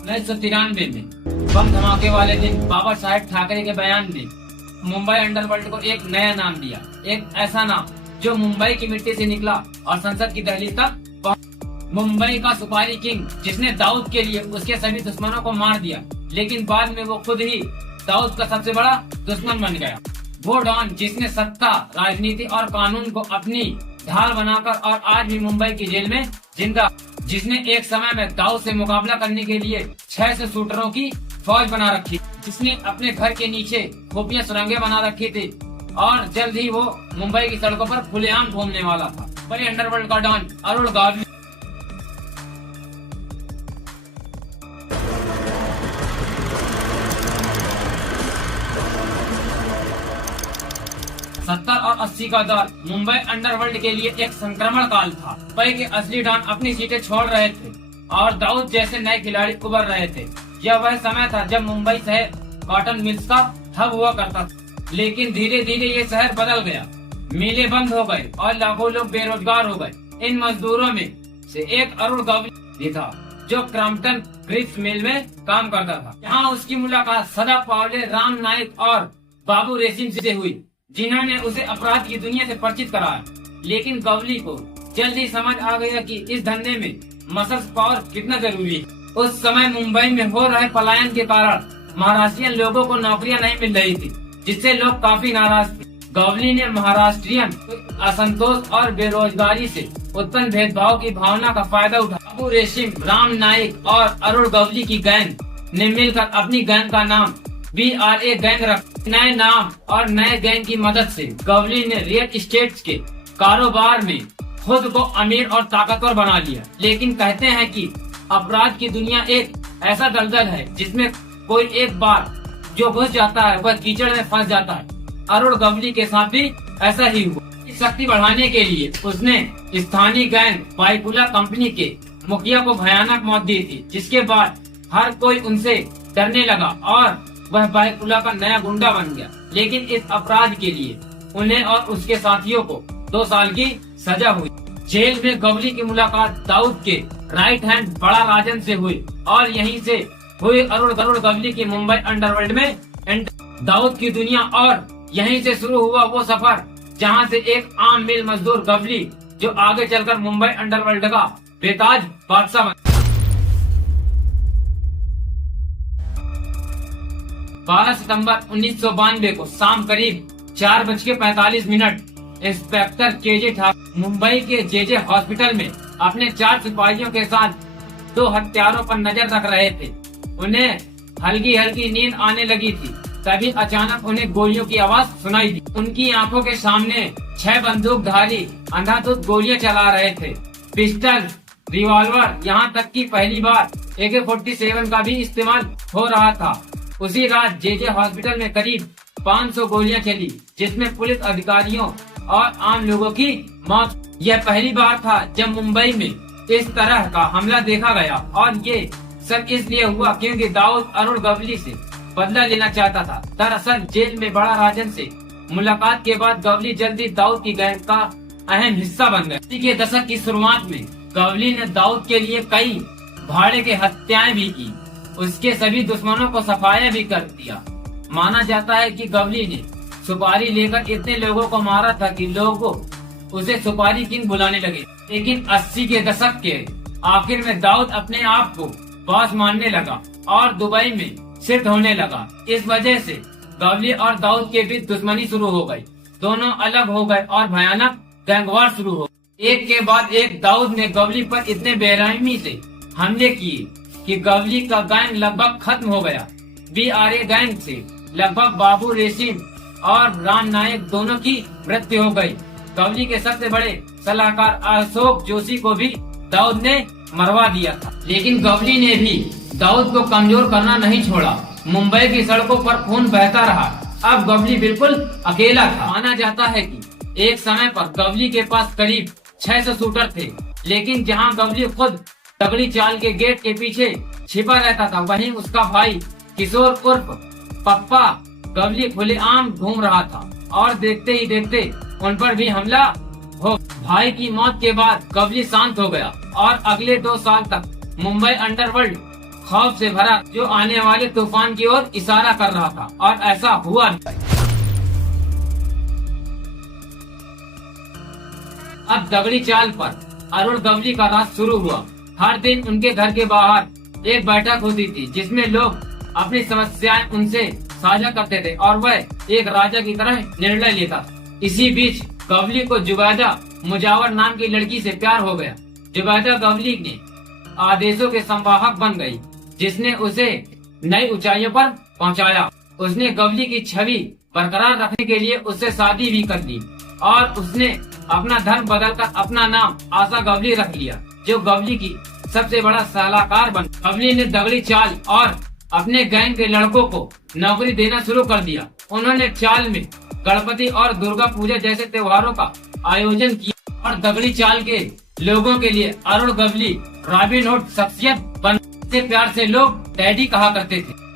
1993 में बम धमाके वाले दिन बाबा साहेब ठाकरे के बयान ने मुंबई अंडरवर्ल्ड को एक नया नाम दिया, एक ऐसा नाम जो मुंबई की मिट्टी से निकला और संसद की दहलीज तक पहुंचा। मुंबई का सुपारी किंग, जिसने दाऊद के लिए उसके सभी दुश्मनों को मार दिया, लेकिन बाद में वो खुद ही दाऊद का सबसे बड़ा दुश्मन बन गया। वो डॉन जिसने सत्ता, राजनीति और कानून को अपनी ढाल बनाकर और आज भी मुंबई की जेल में जिंदा, जिसने एक समय में दाऊद से मुकाबला करने के लिए 600 शूटरों की फौज बना रखी, जिसने अपने घर के नीचे खुफिया सुरंगें बना रखी थी और जल्द ही वो मुंबई की सड़कों पर खुलेआम घूमने वाला था। बड़े अंडरवर्ल्ड का डॉन अरुण गावली 70 और 80 का दौर मुंबई अंडरवर्ल्ड के लिए एक संक्रमण काल था। मुंबई के असली डॉन अपनी सीटें छोड़ रहे थे और दाऊद जैसे नए खिलाड़ी उभर रहे थे। यह वह समय था जब मुंबई शहर कॉटन मिल्स का हब हुआ करता था, लेकिन धीरे धीरे ये शहर बदल गया। मिलें बंद हो गए और लाखों लोग बेरोजगार हो गए। इन मजदूरों में से एक अरुण गावली था जो क्रम्पटन ग्रिप्स मिल में काम करता था। यहाँ उसकी मुलाकात सदा पावले, राम नाइक और बाबू रेसिम से हुई, जिन्होंने उसे अपराध की दुनिया से परिचित कराया। लेकिन गवली को जल्द ही समझ आ गया कि इस धंधे में मसल पावर कितना जरूरी है। उस समय मुंबई में हो रहे पलायन के कारण महाराष्ट्रियन लोगों को नौकरियां नहीं मिल रही थी, जिससे लोग काफी नाराज थे। गवली ने महाराष्ट्रियन असंतोष और बेरोजगारी से उत्पन्न भेदभाव की भावना का फायदा उठा। बाबू रेशिम, राम नाइक और अरुण गवली की गैंग ने मिलकर अपनी गैंग का नाम BRA गैंग रखा। नए नाम और नए गैंग की मदद से गवली ने रियल एस्टेट के कारोबार में खुद को अमीर और ताकतवर बना लिया। लेकिन कहते हैं कि अपराध की दुनिया एक ऐसा दलदल है जिसमें कोई एक बार जो घुस जाता है वह कीचड़ में फंस जाता है। अरुण गवली के साथ भी ऐसा ही हुआ। शक्ति बढ़ाने के लिए उसने स्थानीय गैंग बाइकुला कंपनी के मुखिया को भयानक मौत दी थी, जिसके बाद हर कोई उनसे डरने लगा और वह बाइकुला का नया गुंडा बन गया। लेकिन इस अपराध के लिए उन्हें और उसके साथियों को 2 साल की सजा हुई। जेल में गवली की मुलाकात दाऊद के राइट हैंड बड़ा राजन से हुई और यहीं से हुई अरुण गवली की मुंबई अंडरवर्ल्ड में एंट्री। दाऊद की दुनिया और यहीं से शुरू हुआ वो सफर जहां से एक आम मिल मजदूर गवली जो आगे चलकर मुंबई अंडरवर्ल्ड का बेताज बादशाह बना। 12 सितंबर 1992 को शाम करीब 4:45 इंस्पेक्टर KJ ठाकुर मुंबई के JJ हॉस्पिटल में अपने 4 सिपाहियों के साथ 2 हत्यारों पर नजर रख रहे थे। उन्हें हल्की हल्की नींद आने लगी थी, तभी अचानक उन्हें गोलियों की आवाज सुनाई दी। उनकी आंखों के सामने 6 बंदूकधारी अंधाधुंध गोलियां चला रहे थे। पिस्टल, रिवॉल्वर, यहाँ तक कि पहली बार AK-47 का भी इस्तेमाल हो रहा था। उसी रात JJ हॉस्पिटल में करीब 500 गोलियां चली, जिसमें पुलिस अधिकारियों और आम लोगों की मौत। यह पहली बार था जब मुंबई में इस तरह का हमला देखा गया और ये सब इसलिए हुआ क्योंकि दाऊद अरुण गवली से बदला लेना चाहता था। दरअसल जेल में बड़ा राजन से मुलाकात के बाद गवली जल्दी दाऊद की गैंग का अहम हिस्सा बन गया। इसी के दशक की शुरुआत में गवली ने दाऊद के लिए कई भाड़े के हत्याएं भी की, उसके सभी दुश्मनों को सफाया भी कर दिया। माना जाता है कि गवली ने सुपारी लेकर इतने लोगों को मारा था कि लोग उसे सुपारी किंग बुलाने लगे। लेकिन 80 के दशक के आखिर में दाऊद अपने आप को बॉस मानने लगा और दुबई में शिफ्ट होने लगा। इस वजह से गवली और दाऊद के बीच दुश्मनी शुरू हो गई। दोनों अलग हो गए और भयानक गैंगवार शुरू हो गए। एक के बाद एक दाऊद ने गवली पर इतने बेरहमी से हमले किए कि गवली का गैंग लगभग खत्म हो गया। BRA गैंग से लगभग बाबू रेसिम और राम नायक दोनों की मृत्यु हो गई। गवली के सबसे बड़े सलाहकार अशोक जोशी को भी दाऊद ने मरवा दिया था। लेकिन गवली ने भी दाऊद को कमजोर करना नहीं छोड़ा। मुंबई की सड़कों पर खून बहता रहा। अब गवली बिल्कुल अकेला था। माना जाता है कि एक समय पर गवली के पास करीब 600 शूटर थे, लेकिन जहां गवली खुद तगड़ी चाल के गेट के पीछे छिपा रहता था, वहीं उसका भाई किशोर उर्फ पप्पा गवली खुलेआम घूम रहा था और देखते ही देखते उन पर भी हमला हो। भाई की मौत के बाद गवली शांत हो गया और अगले 2 साल तक मुंबई अंडरवर्ल्ड खौफ से भरा जो आने वाले तूफान की ओर इशारा कर रहा था, और ऐसा हुआ। अब दगड़ी चाल पर अरुण गवली का राज शुरू हुआ। हर दिन उनके घर के बाहर एक बैठक होती थी जिसमें लोग अपनी समस्याएं उनसे साझा करते थे और वह एक राजा की तरह निर्णय लेता। इसी बीच गवली को जुबैदा मुजावर नाम की लड़की से प्यार हो गया। जुबैदा गवली ने आदेशों के संवाहक बन गई, जिसने उसे नई ऊंचाइयों पर पहुंचाया। उसने गवली की छवि बरकरार रखने के लिए उससे शादी भी कर ली और उसने अपना धर्म बदलकर अपना नाम आशा गवली रख लिया, जो गवली की सबसे बड़ा सलाहकार बन। गवली ने दगड़ी चाल और अपने गैंग के लड़कों को नौकरी देना शुरू कर दिया। उन्होंने चाल में गणपति और दुर्गा पूजा जैसे त्योहारों का आयोजन किया और दगड़ी चाल के लोगों के लिए अरुण गवली रॉबिन हुड शख्सियत बन। प्यार से लोग डैडी कहा करते थे।